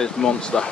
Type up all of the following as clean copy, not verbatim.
this monster.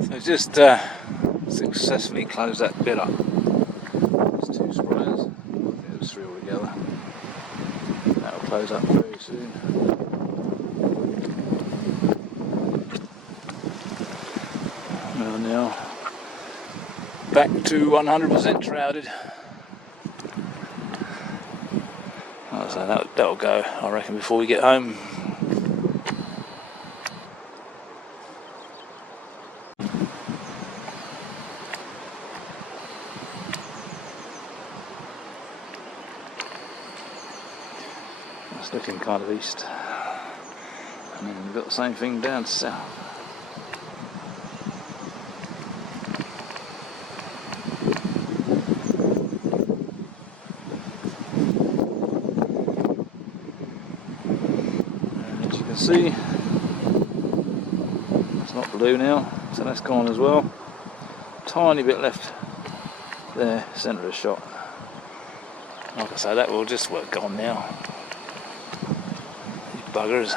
So just successfully closed that bit up. There's 2 sprayers, I think there was 3 altogether. That'll close up very soon. Well, now back to 100% shrouded. So that'll go, I reckon, before we get home. It's looking kind of east, and then we've got the same thing down south. And as you can see, it's not blue now, so that's gone as well. Tiny bit left there, centre of the shot. Like I say, that will just work on now. These buggers.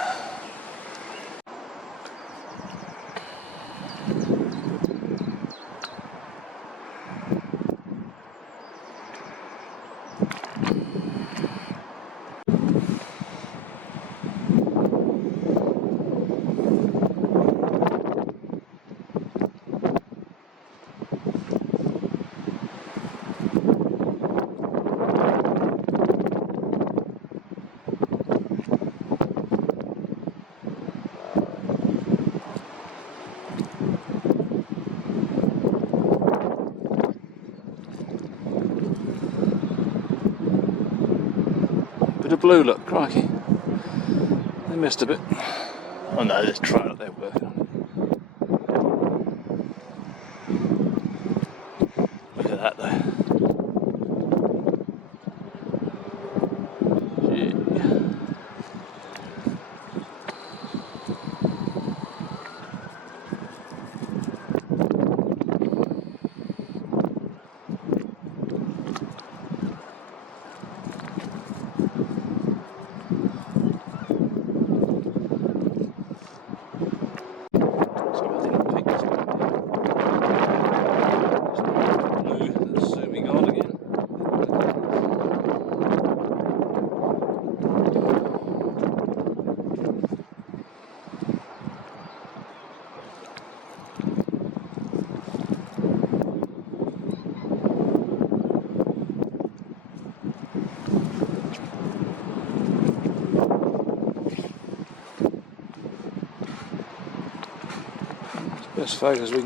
Bit of blue, look, crikey. They missed a bit. Oh no, there's trout they're working on. Look at that though. Gee. Best focus we can